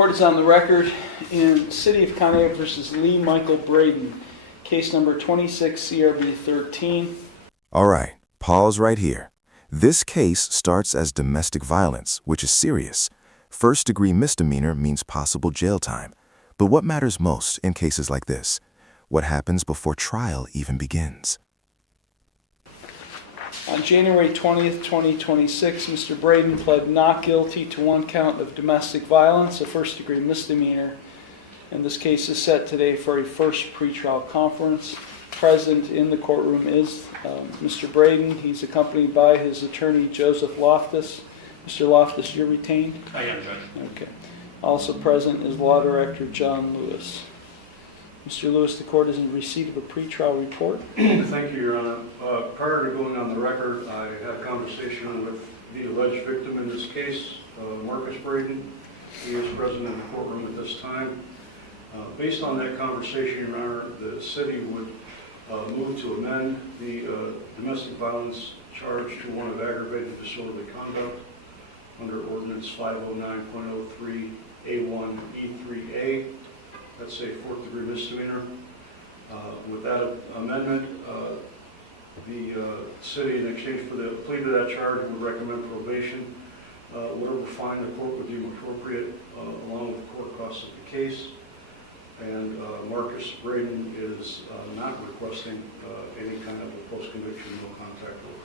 Court is on the record in City of Conagra versus Lee Michael Braden, case number 26 CRB 13. All right, pause right here. This case starts as domestic violence, which is serious. First-degree misdemeanor means possible jail time. But what matters most in cases like this? What happens before trial even begins? On January 20th, 2026, Mr. Braden pled not guilty to one count of domestic violence, a first-degree misdemeanor. And this case is set today for a first pretrial conference. Present in the courtroom is Mr. Braden. He's accompanied by his attorney, Joseph Loftus. Mr. Loftus, you're retained? I am, Judge. Okay. Also present is Law Director John Lewis. Mr. Lewis, the court is in receipt of a pretrial report. Thank you, Your Honor. Prior to going on the record, I had a conversation with the alleged victim in this case, Marcus Braden. He is present in the courtroom at this time. Based on that conversation, Your Honor, the city would move to amend the domestic violence charge to one of aggravated disorderly conduct under Ordinance 509.03A1E3A. That's a fourth-degree misdemeanor. With that amendment, the city, in exchange for the plea to that charge, would recommend probation. Whatever fine the court would deem appropriate, along with the court costs of the case. And Marcus Braden is not requesting any kind of a post-conviction no contact order.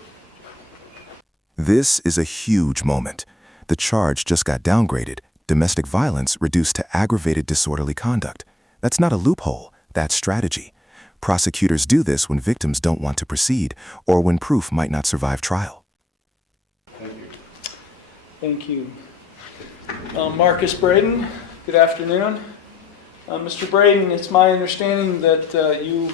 This is a huge moment. The charge just got downgraded. Domestic violence reduced to aggravated disorderly conduct. That's not a loophole, that's strategy. Prosecutors do this when victims don't want to proceed or when proof might not survive trial. Thank you. Thank you. Marcus Braden, good afternoon. Mr. Braden, it's my understanding that you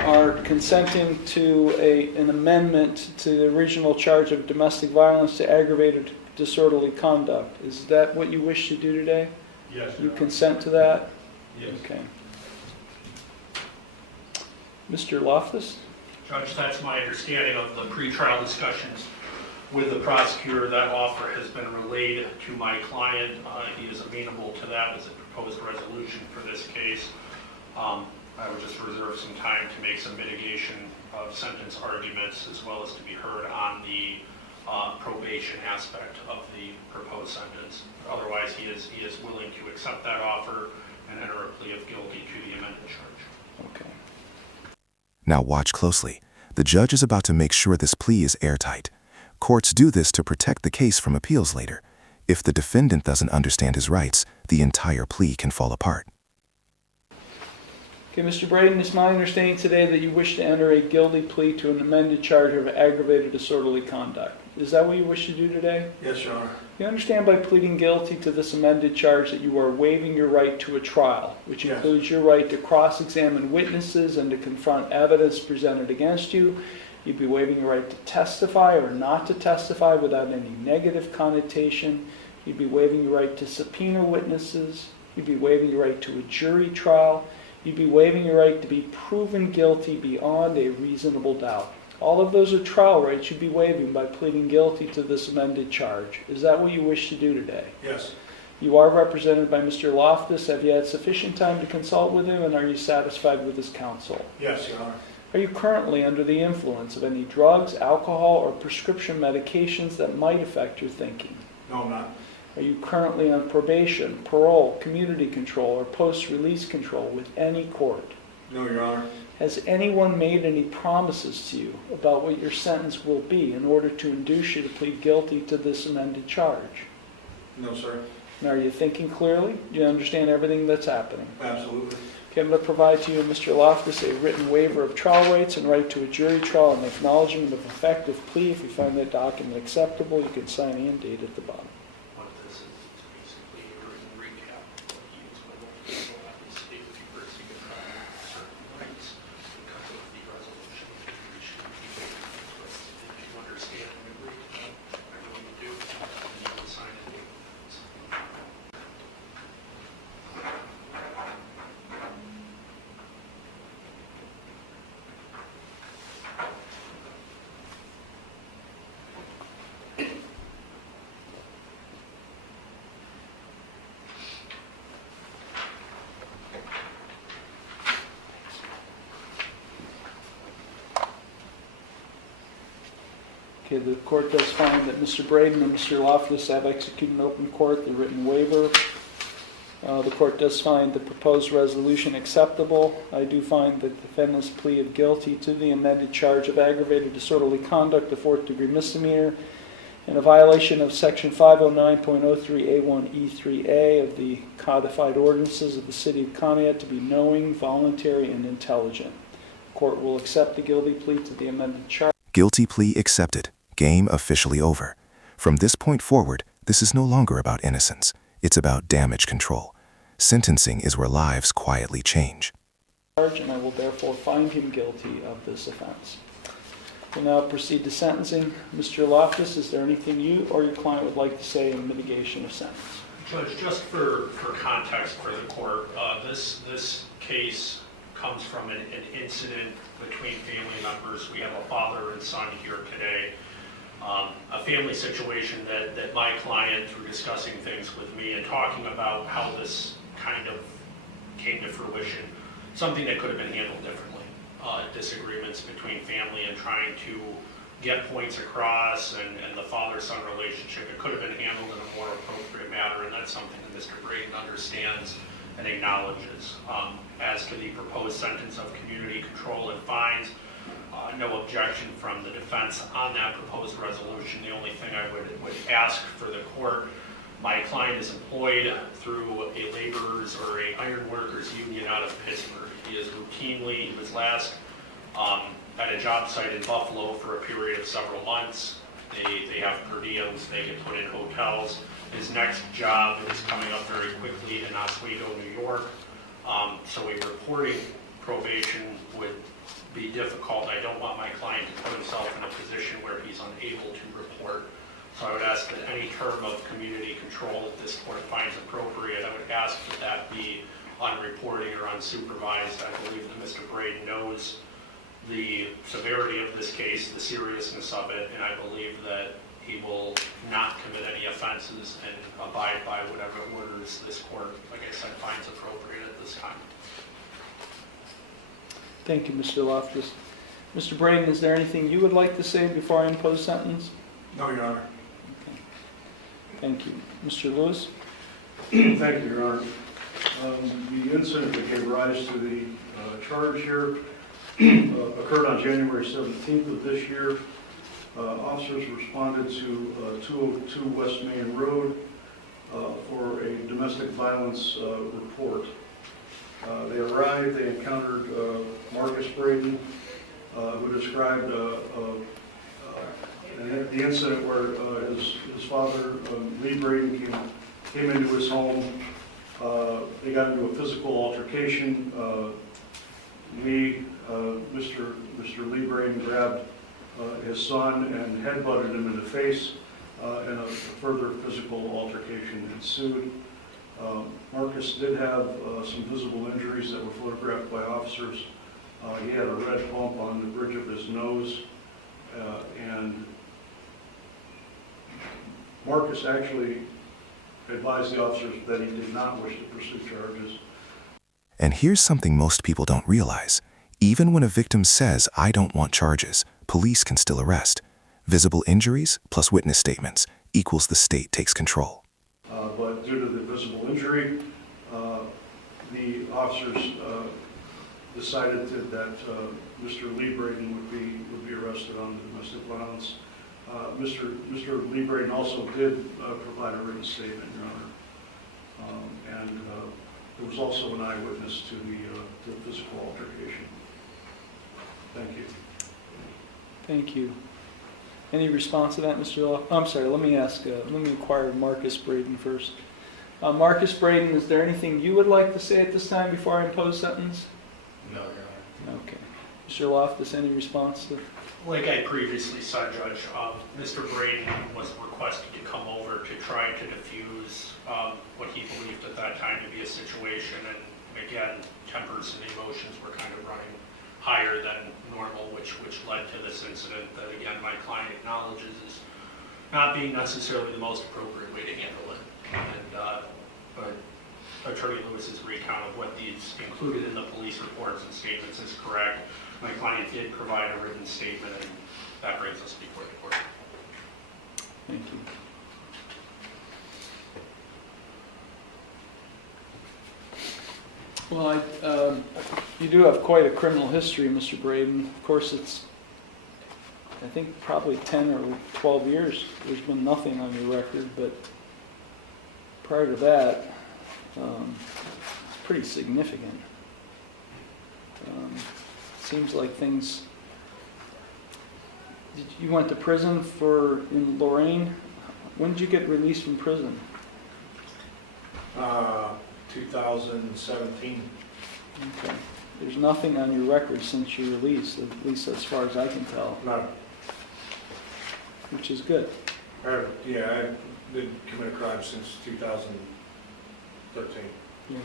are consenting to an amendment to the original charge of domestic violence to aggravated disorderly conduct. Is that what you wish to do today? Yes. You consent to that? Yes. Okay. Mr. Loftus? Judge, that's my understanding of the pretrial discussions with the prosecutor. That offer has been relayed to my client. He is amenable to that as a proposed resolution for this case. I would just reserve some time to make some mitigation of sentence arguments as well as to be heard on the probation aspect of the proposed sentence. Otherwise, he is willing to accept that offer and enter a plea of guilty to the amended charge. Okay. Now watch closely. The judge is about to make sure this plea is airtight. Courts do this to protect the case from appeals later. If the defendant doesn't understand his rights, the entire plea can fall apart. Okay, Mr. Braden, it's my understanding today that you wish to enter a guilty plea to an amended charge of aggravated disorderly conduct. Is that what you wish to do today? Yes, Your Honor. You understand by pleading guilty to this amended charge that you are waiving your right to a trial, which Yes. includes your right to cross-examine witnesses and to confront evidence presented against you. You'd be waiving your right to testify or not to testify without any negative connotation. You'd be waiving your right to subpoena witnesses. You'd be waiving your right to a jury trial. You'd be waiving your right to be proven guilty beyond a reasonable doubt. All of those are trial rights you'd be waiving by pleading guilty to this amended charge. Is that what you wish to do today? Yes. You are represented by Mr. Loftus. Have you had sufficient time to consult with him, and are you satisfied with his counsel? Yes, Your Honor. Are you currently under the influence of any drugs, alcohol, or prescription medications that might affect your thinking? No, I'm not. Are you currently on probation, parole, community control, or post-release control with any court? No, Your Honor. Has anyone made any promises to you about what your sentence will be in order to induce you to plead guilty to this amended charge? No, sir. And are you thinking clearly? Do you understand everything that's happening? Absolutely. Okay, I'm going to provide to you, Mr. Loftus, a written waiver of trial rights and right to a jury trial and acknowledgement of effective plea. If you find that document acceptable, you can sign and date at the bottom. What this is basically a written recap of what he was going to obviously with regards to certain rights because of the resolution that we reached. If you understand and agree to that, I know you do, and you will sign it. Okay, the court does find that Mr. Braden and Mr. Loftus have executed in open court the written waiver. The court does find the proposed resolution acceptable. I do find that the defendant's plea of guilty to the amended charge of aggravated disorderly conduct, the 4th-degree misdemeanor, and a violation of Section 509.03A1E3A of the codified ordinances of the City of Conneaut to be knowing, voluntary, and intelligent. The court will accept the guilty plea to the amended charge. Guilty plea accepted. Game officially over. From this point forward, this is no longer about innocence. It's about damage control. Sentencing is where lives quietly change. And I will therefore find him guilty of this offense. We'll now proceed to sentencing. Mr. Loftus, is there anything you or your client would like to say in mitigation of sentence? Judge, just for context for the court, this case comes from an incident between family members. We have a father and son here today. A family situation that my client, through discussing things with me and talking about how this kind of came to fruition, something that could have been handled differently. Disagreements between family and trying to get points across and the father-son relationship. It could have been handled in a more appropriate manner, and that's something that Mr. Braden understands and acknowledges. As to the proposed sentence of community control and fines, no objection from the defense on that proposed resolution. The only thing I would ask for the court, my client is employed through a laborers or a iron workers union out of Pittsburgh. He is routinely, he was last at a job site in Buffalo for a period of several months. They have per diems, they get put in hotels. His next job is coming up very quickly in Oswego, New York. So a reporting probation would be difficult. I don't want my client to put himself in a position where he's unable to report. So I would ask that any term of community control that this court finds appropriate, I would ask that that be unreporting or unsupervised. I believe that Mr. Braden knows the severity of this case, the seriousness of it, and I believe that he will not commit any offenses and abide by whatever orders this court, like I said, finds appropriate at this time. Thank you, Mr. Loftus. Mr. Braden, is there anything you would like to say before I impose sentence? No, Your Honor. Okay. Thank you. Mr. Lewis? Thank you, Your Honor. The incident that gave rise to the charge here occurred on January 17th of this year. Officers responded to 202 West Main Road for a domestic violence report. They arrived, they encountered Marcus Braden, who described the incident where his father, Lee Braden, came into his home. They got into a physical altercation. Mr. Lee Braden grabbed his son and headbutted him in the face, and a further physical altercation ensued. Marcus did have some visible injuries that were photographed by officers. He had a red bump on the bridge of his nose, and Marcus actually advised the officers that he did not wish to pursue charges. And here's something most people don't realize. Even when a victim says, "I don't want charges," police can still arrest. Visible injuries plus witness statements equals the state takes control. But due to the visible injury, the officers decided that Mr. Lee Braden would be arrested on domestic violence. Mr. Lee Braden also did provide a written statement, Your Honor, and there was also an eyewitness to the physical altercation. Thank you. Thank you. Any response to that, Mr. Law? I'm sorry, let me inquire Marcus Braden first. Marcus Braden, is there anything you would like to say at this time before I impose sentence? No, Your Honor. Okay. Mr. Loftus, any response to? Like I previously said, Judge, Mr. Braden was requested to come over to try to diffuse what he believed at that time to be a situation, and again, tempers and emotions were kind of running higher than normal, which led to this incident that, again, my client acknowledges is not being necessarily the most appropriate way to handle it. But Attorney Lewis's recount of what these included in the police reports and statements is correct. My client did provide a written statement, and that brings us before the court. Thank you. Well, you do have quite a criminal history, Mr. Braden. Of course, it's, I think, probably 10 or 12 years. There's been nothing on your record, but prior to that, it's pretty significant. Seems like things... You went to prison in Lorraine. When did you get released from prison? 2017. Okay. There's nothing on your record since your release, at least as far as I can tell, No. which is good. Yeah, I didn't commit a crime since 2013. Yeah.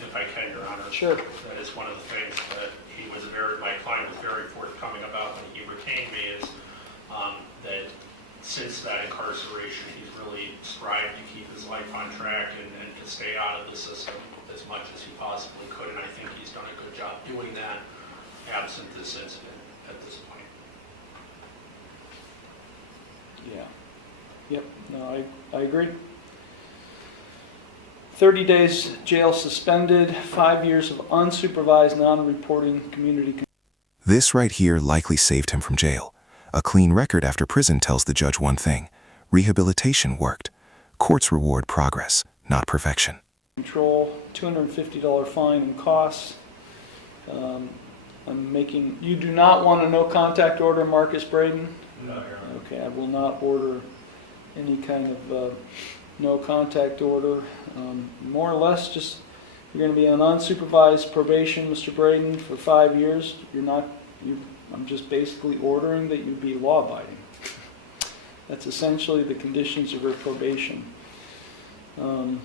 If I can, Your Honor. Sure. That is one of the things that my client was very forthcoming about when he retained me is that since that incarceration, he's really strived to keep his life on track and to stay out of the system as much as he possibly could. And I think he's done a good job doing that, absent this incident at this point. Yeah. Yep. No, I agree. 30 days jail suspended, 5 years of unsupervised, non-reporting community. This right here likely saved him from jail. A clean record after prison tells the judge one thing: rehabilitation worked. Courts reward progress, not perfection. Control, $250 fine and costs. You do not want a no contact order, Marcus Braden? No, Your Honor. Okay, I will not order any kind of no contact order. More or less, just you're going to be on unsupervised probation, Mr. Braden, for 5 years. I'm just basically ordering that you be law-abiding. That's essentially the conditions of your probation. I'm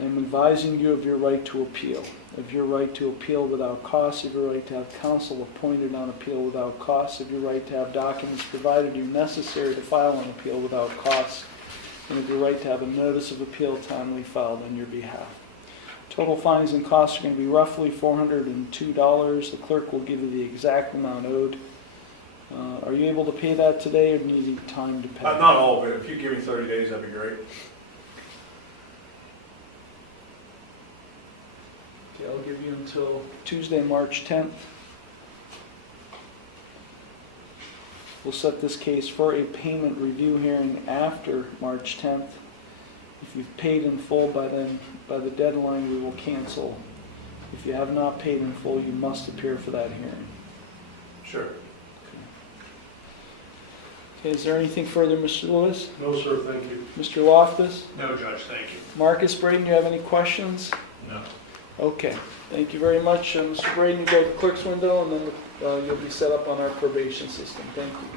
advising you of your right to appeal, without cost, of your right to have counsel appointed on appeal without cost, of your right to have documents provided you necessary to file an appeal without cost, and of your right to have a notice of appeal timely filed on your behalf. Total fines and costs are going to be roughly $402. The clerk will give you the exact amount owed. Are you able to pay that today, or do you need time to pay? Not all of it. If you give me 30 days, that'd be great. Okay, I'll give you until Tuesday, March 10th. We'll set this case for a payment review hearing after March 10th. If you've paid in full by then, by the deadline, we will cancel. If you have not paid in full, you must appear for that hearing. Sure. Okay, is there anything further, Mr. Lewis? No, sir, thank you. Mr. Loftus? No, Judge, thank you. Marcus Braden, do you have any questions? No. Okay, thank you very much. Mr. Braden, you go to the clerk's window, and then you'll be set up on our probation system. Thank you.